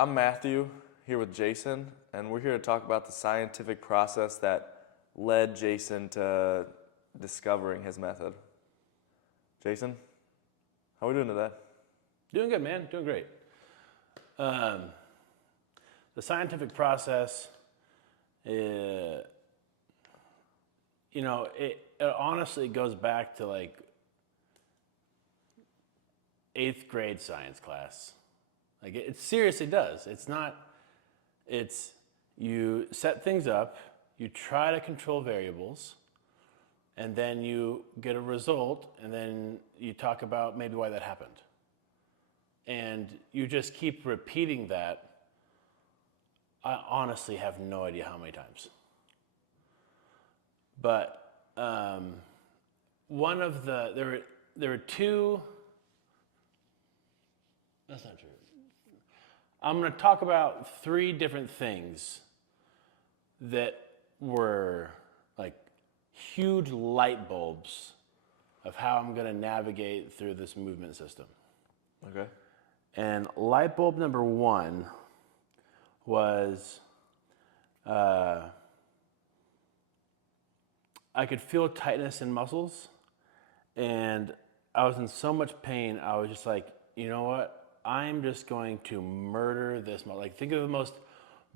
I'm Matthew, here with Jason, and we're here to talk about the scientific process that led Jason to discovering his method. Jason, how are we doing today? Doing good, man. Doing great. The scientific process, it honestly goes back to like 8th grade science class. Like it seriously does. It's you set things up, you try to control variables, and then you get a result, and then you talk about maybe why that happened. And you just keep repeating that. I honestly have no idea how many times. But one of there were two. That's not true. I'm going to talk about 3 different things that were like huge light bulbs of how I'm going to navigate through this movement system. Okay. And light bulb number 1 was I could feel tightness in muscles, and I was in so much pain. I was just like, you know what? I'm just going to murder this muscle. Like, think of the most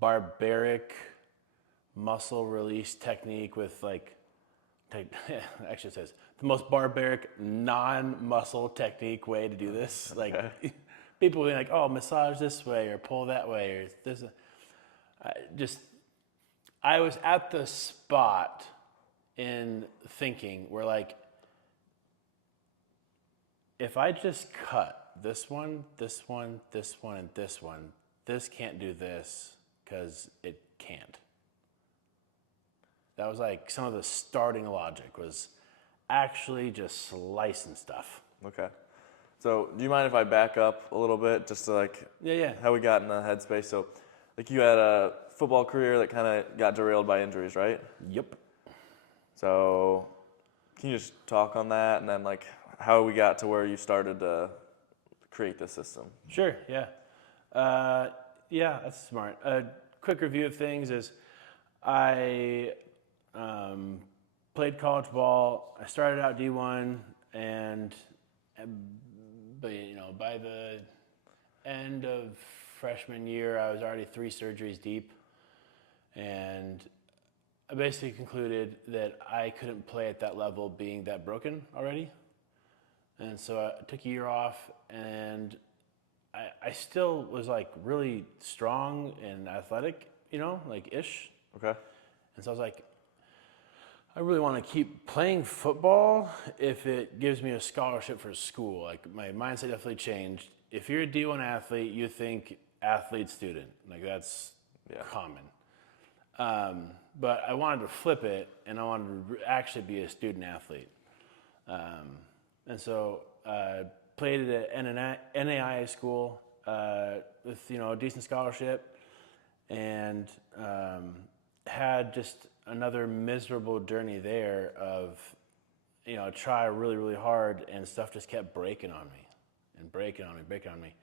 barbaric muscle release technique with actually it says the most barbaric non-muscle technique way to do this. Like, okay. People will be like, oh, massage this way or pull that way or this. I was at the spot in thinking where like, if I just cut this one, this one, this one, and this one, this can't do this because it can't. That was like some of the starting logic was actually just slicing stuff. Okay. So, do you mind if I back up a little bit just to Yeah. how we got in the headspace? So, like you had a football career that kind of got derailed by injuries, right? Yep. So, can you just talk on that and then like how we got to where you started to create this system? Sure, yeah. Yeah, that's smart. A quick review of things is I played college ball. I started out D1, but by the end of freshman year, I was already 3 surgeries deep, and I basically concluded that I couldn't play at that level being that broken already. And so I took a year off, and I still was like really strong and athletic, ish. Okay. And so I was like, I really want to keep playing football if it gives me a scholarship for school. Like my mindset definitely changed. If you're a D1 athlete, you think athlete student. Like that's common. But I wanted to flip it, and I wanted to actually be a student athlete. And so played at an NAIA school with a decent scholarship, and had just another miserable journey there of try really, really hard, and stuff just kept breaking on me and breaking on me.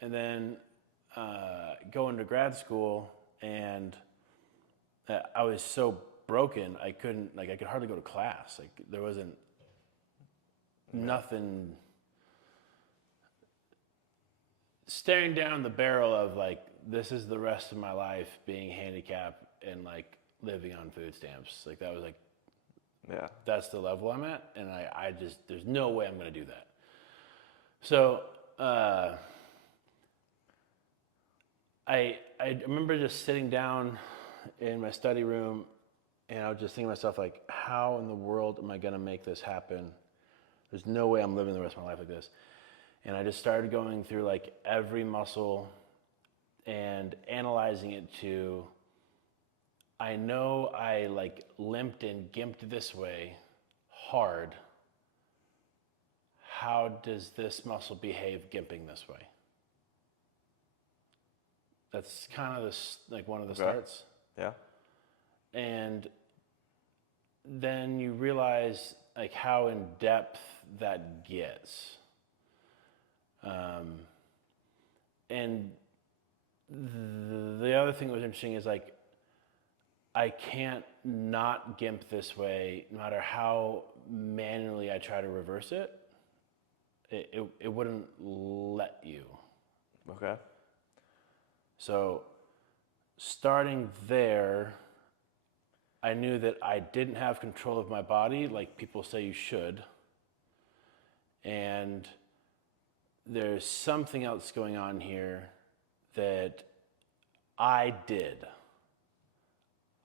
And then going to grad school, and I was so broken I could hardly go to class. Like there wasn't nothing. Staring down the barrel of like, this is the rest of my life being handicapped and like living on food stamps. Like that was like, that's the level I'm at, and I just there's no way I'm going to do that. So I remember just sitting down in my study room, and I was just thinking to myself like, how in the world am I going to make this happen? There's no way I'm living the rest of my life like this. And I just started going through like every muscle and analyzing it to, I know I like limped and gimped this way hard. How does this muscle behave gimping this way? That's kind of one of the starts. Yeah. And then you realize like how in depth that gets. And the other thing that was interesting is like, I can't not gimp this way, no matter how manually I try to reverse it. It wouldn't let you. Okay. So starting there, I knew that I didn't have control of my body like people say you should. And there's something else going on here that I did.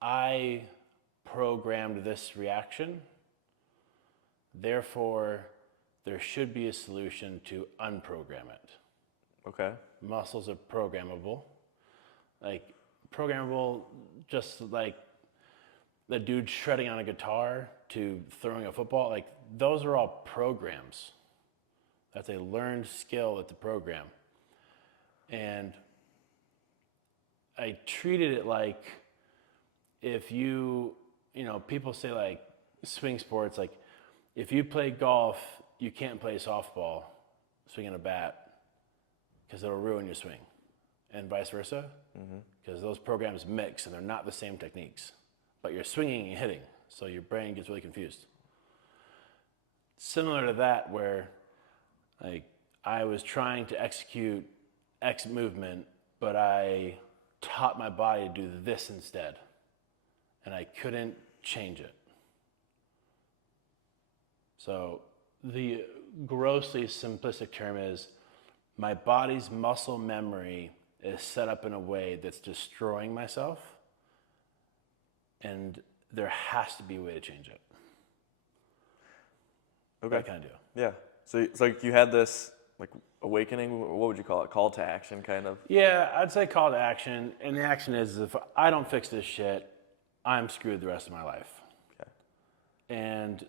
I programmed this reaction. Therefore, there should be a solution to unprogram it. Okay. Muscles are programmable. Like, programmable, just like the dude shredding on a guitar to throwing a football, like, those are all programs. That's a learned skill, it's a program. And I treated it like, if you know, people say like swing sports, like if you play golf, you can't play softball swinging a bat because it'll ruin your swing, and vice versa, because those programs mix and they're not the same techniques, but you're swinging and hitting, so your brain gets really confused. Similar to that, where like I was trying to execute X movement, but I taught my body to do this instead, and I couldn't change it. So the grossly simplistic term is my body's muscle memory is set up in a way that's destroying myself, and there has to be a way to change it. Okay. That kind of deal. Yeah. So it's like you had this like awakening. What would you call it? Call to action, kind of. Yeah, I'd say call to action, and the action is if I don't fix this shit, I'm screwed the rest of my life. Okay. And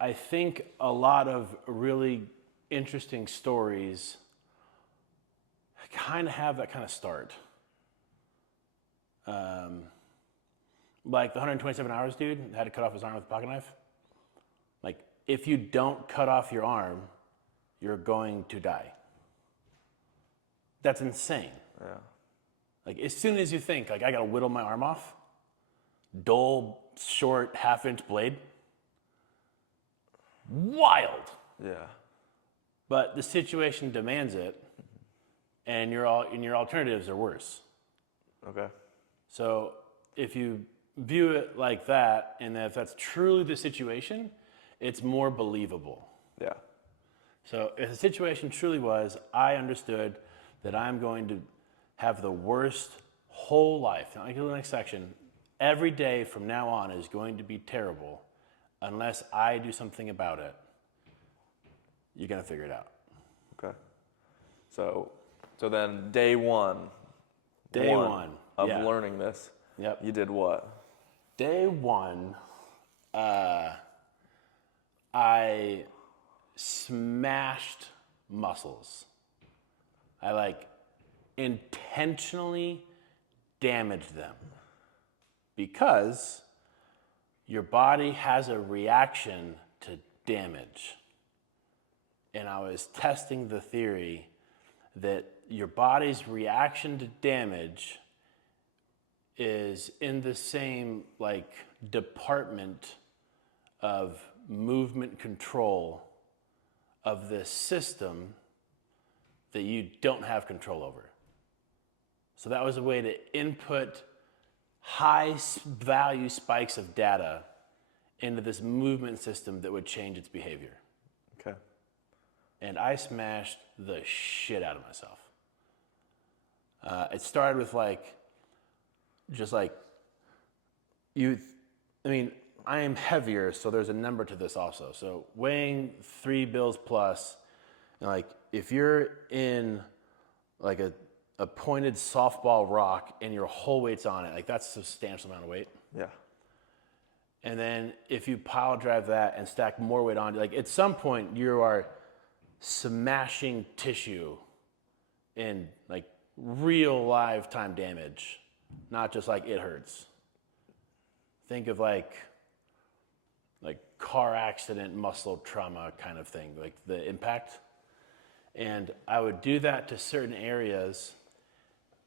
I think a lot of really interesting stories kind of have that kind of start. Like the 127 hours dude had to cut off his arm with a pocket knife. Like, if you don't cut off your arm, you're going to die. That's insane. Yeah. Like, as soon as you think, like, I gotta whittle my arm off, dull, short, half-inch blade, wild. Yeah. But the situation demands it, and your alternatives are worse. Okay. So if you view it like that, and if that's truly the situation, it's more believable. Yeah. So if the situation truly was, I understood that I'm going to have the worst whole life, not like the next section, every day from now on is going to be terrible unless I do something about it, you're going to figure it out. Okay. So then day one. Day one of yeah. learning this. Yep. You did what? Day one, I smashed muscles. I like intentionally damaged them because your body has a reaction to damage. And I was testing the theory that your body's reaction to damage is in the same like department of movement control of this system that you don't have control over. So that was a way to input high value spikes of data into this movement system that would change its behavior. Okay. And I smashed the shit out of myself. It started with I am heavier, so there's a number to this also. So weighing 3 bills plus, like if you're in like a pointed softball rock and your whole weight's on it, like that's a substantial amount of weight. Yeah. And then if you pile drive that and stack more weight on, like at some point you are smashing tissue in like real live time damage, not just like it hurts. Think of like car accident, muscle trauma kind of thing, like the impact. And I would do that to certain areas,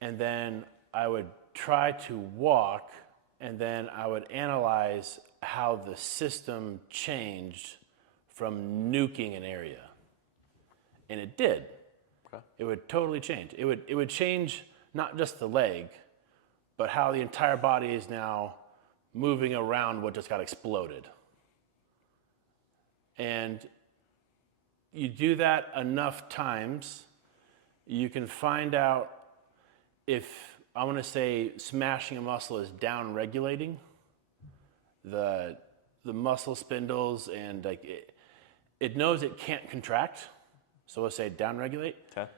and then I would try to walk, and then I would analyze how the system changed from nuking an area. And it did. Okay. It would totally change. It would change not just the leg, but how the entire body is now moving around what just got exploded. And you do that enough times, you can find out if, I want to say, smashing a muscle is down regulating the muscle spindles, and like it knows it can't contract. So let's say down regulate. Okay.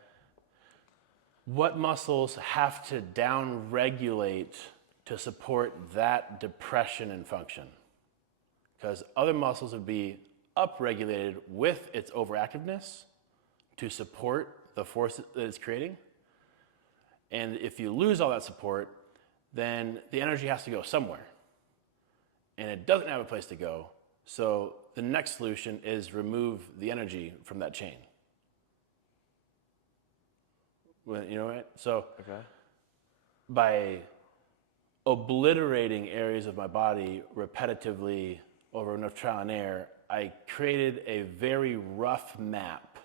What muscles have to down regulate to support that depression and function? Because other muscles would be upregulated with its overactiveness to support the force that it's creating. And if you lose all that support, then the energy has to go somewhere. And it doesn't have a place to go. So the next solution is remove the energy from that chain. Well, you know what? So Okay. by obliterating areas of my body repetitively over enough trial and error, I created a very rough map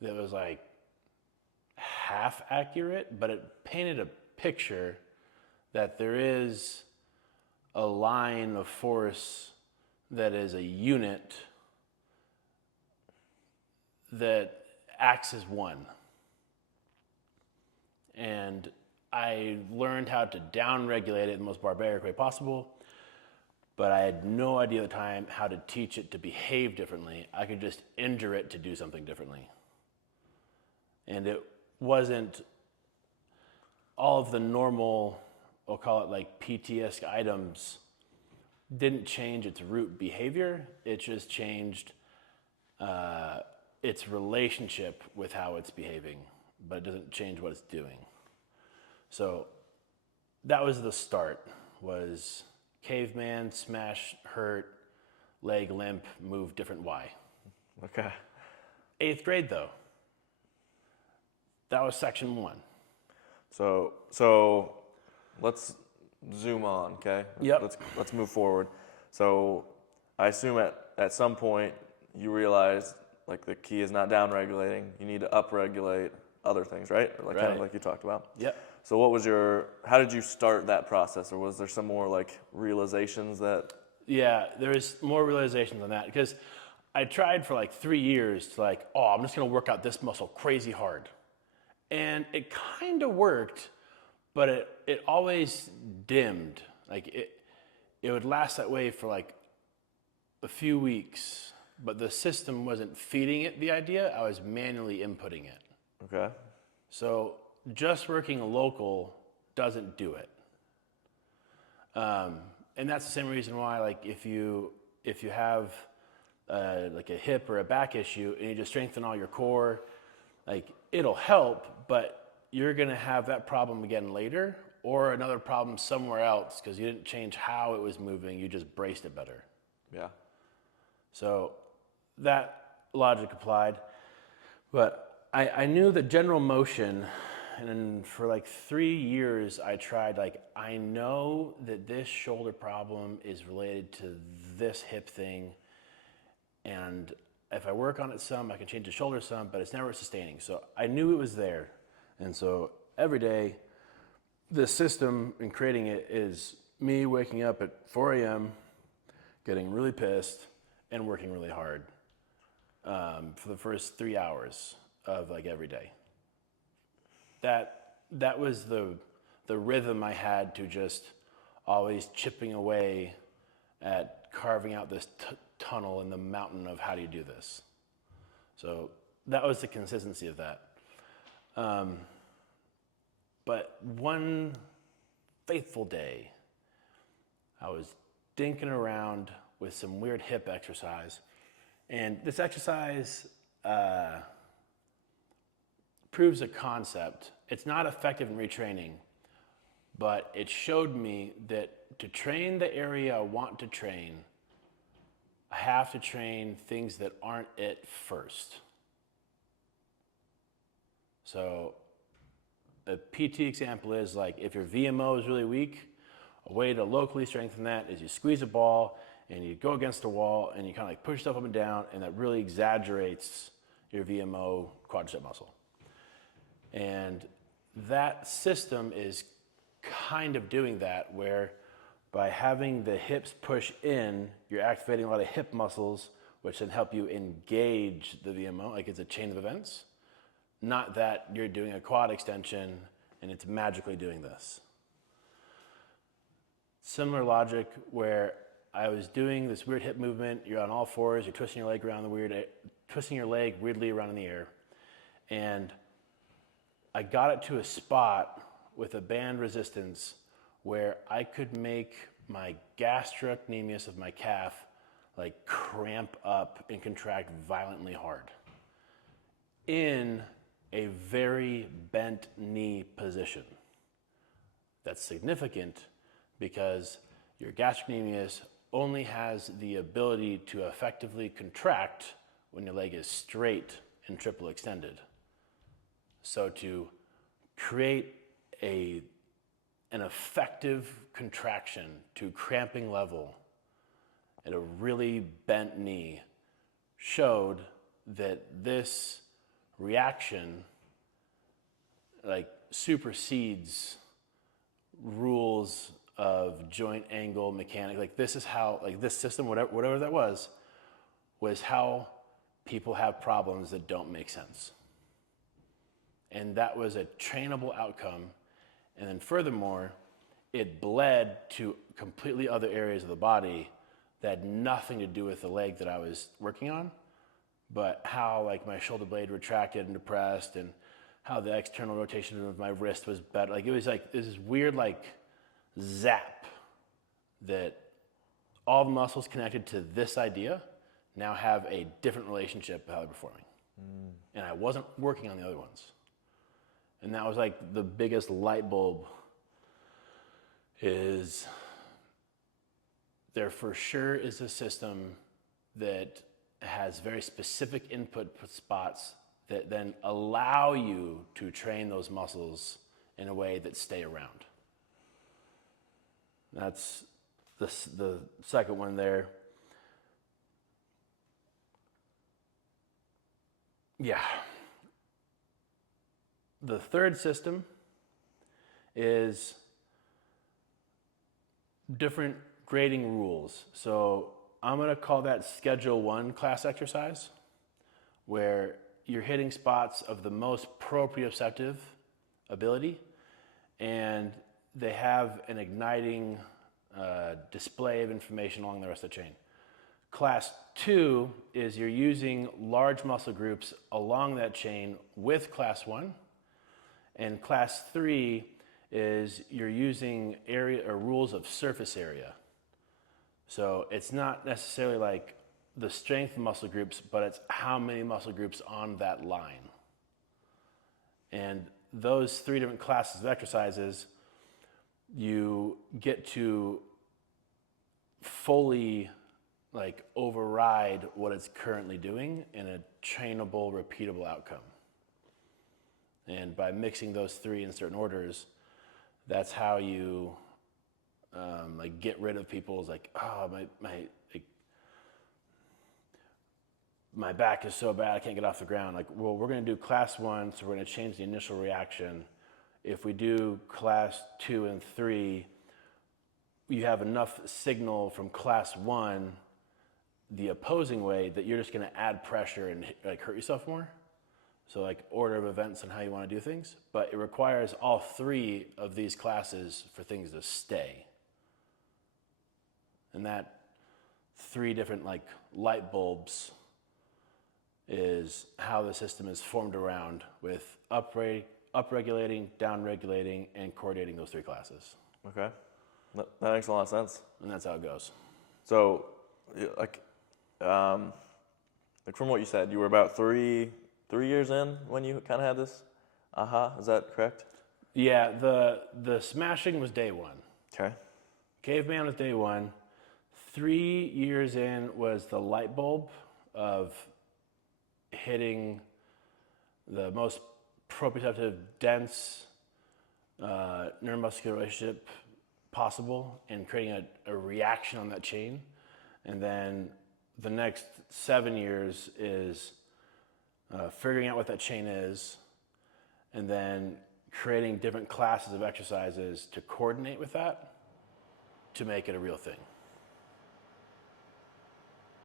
that was like half accurate, but it painted a picture that there is a line of force that is a unit that acts as one. And I learned how to down-regulate it in the most barbaric way possible, but I had no idea at the time how to teach it to behave differently. I could just injure it to do something differently. And it wasn't all of the normal, we'll call it like PT-esque items, didn't change its root behavior. It just changed its relationship with how it's behaving, but it doesn't change what it's doing. So that was the start, was caveman, smash, hurt, leg limp, move different, why. Okay. 8th grade though, that was section 1. So let's zoom on, okay? Yep. Let's move forward. So I assume at some point you realized like the key is not down regulating. You need to up regulate other things, right? Or like kind of Right. like you talked about. Yep. So how did you start that process, or was there some more like realizations that? Yeah, there's more realizations on that, because I tried for like 3 years to like, I'm just gonna work out this muscle crazy hard. And it kind of worked, but it always dimmed. Like it would last that way for like a few weeks, but the system wasn't feeding it the idea, I was manually inputting it. Okay. So just working local doesn't do it. And that's the same reason why, like, if you have like a hip or a back issue and you just strengthen all your core, like it'll help, but you're gonna have that problem again later, or another problem somewhere else because you didn't change how it was moving, you just braced it better. Yeah. So that logic applied, but I knew the general motion, and then for like 3 years I tried, like, I know that this shoulder problem is related to this hip thing, and if I work on it some, I can change the shoulder some, but it's never sustaining. So I knew it was there. And so every day, the system in creating it is me waking up at 4 a.m., getting really pissed, and working really hard for the first 3 hours of like every day. That was the rhythm I had to just always chipping away at carving out this tunnel in the mountain of how do you do this. So that was the consistency of that. But one faithful day, I was dinking around with some weird hip exercise. And this exercise proves a concept. It's not effective in retraining, but it showed me that to train the area I want to train, I have to train things that aren't it first. So a PT example is like if your VMO is really weak, a way to locally strengthen that is you squeeze a ball and you go against the wall and you kind of like push stuff up and down, and that really exaggerates your VMO quadricep muscle. And that system is kind of doing that, where by having the hips push in, you're activating a lot of hip muscles, which then help you engage the VMO, like it's a chain of events. Not that you're doing a quad extension and it's magically doing this. Similar logic where I was doing this weird hip movement, you're on all fours, you're twisting your leg twisting your leg weirdly around in the air. And I got it to a spot with a band resistance where I could make my gastrocnemius of my calf like cramp up and contract violently hard in a very bent knee position. That's significant because your gastrocnemius only has the ability to effectively contract when your leg is straight and triple extended. So to create an effective contraction to cramping level at a really bent knee showed that this reaction like supersedes rules of joint angle mechanics. Like this is how, like this system, whatever that was how people have problems that don't make sense. And that was a trainable outcome. And then furthermore, it bled to completely other areas of the body that had nothing to do with the leg that I was working on, but how like my shoulder blade retracted and depressed, and how the external rotation of my wrist was better. Like it was like this weird like zap that all the muscles connected to this idea now have a different relationship to how they're performing. And I wasn't working on the other ones. And that was like the biggest light bulb, is there for sure is a system that has very specific input spots that then allow you to train those muscles in a way that stay around. That's the second one there. Yeah. The third system is different grading rules. So I'm going to call that Schedule 1 class exercise, where you're hitting spots of the most proprioceptive ability, and they have an igniting display of information along the rest of the chain. Class 2 is you're using large muscle groups along that chain with class 1. And class 3 is you're using area or rules of surface area. So it's not necessarily like the strength muscle groups, but it's how many muscle groups on that line. And those 3 different classes of exercises, you get to fully like override what it's currently doing in a trainable, repeatable outcome. And by mixing those 3 in certain orders, that's how you like get rid of people's like, oh, my back is so bad I can't get off the ground. Like, well, we're going to do class 1, so we're going to change the initial reaction. If we do class 2 and 3, you have enough signal from class 1 the opposing way that you're just going to add pressure and like hurt yourself more. So like order of events and how you want to do things, but it requires all 3 of these classes for things to stay. And that 3 different like light bulbs is how the system is formed around, with upregulating, downregulating, and coordinating those 3 classes. Okay, that makes a lot of sense. And that's how it goes. So, like from what you said, you were about 3 years in when you kind of had this aha. Is that correct? Yeah, the smashing was day 1. Okay. Caveman was day 1. 3 years in was the light bulb of hitting the most proprioceptive dense neuromuscular relationship possible and creating a reaction on that chain. And then the next 7 years is figuring out what that chain is, and then creating different classes of exercises to coordinate with that to make it a real thing.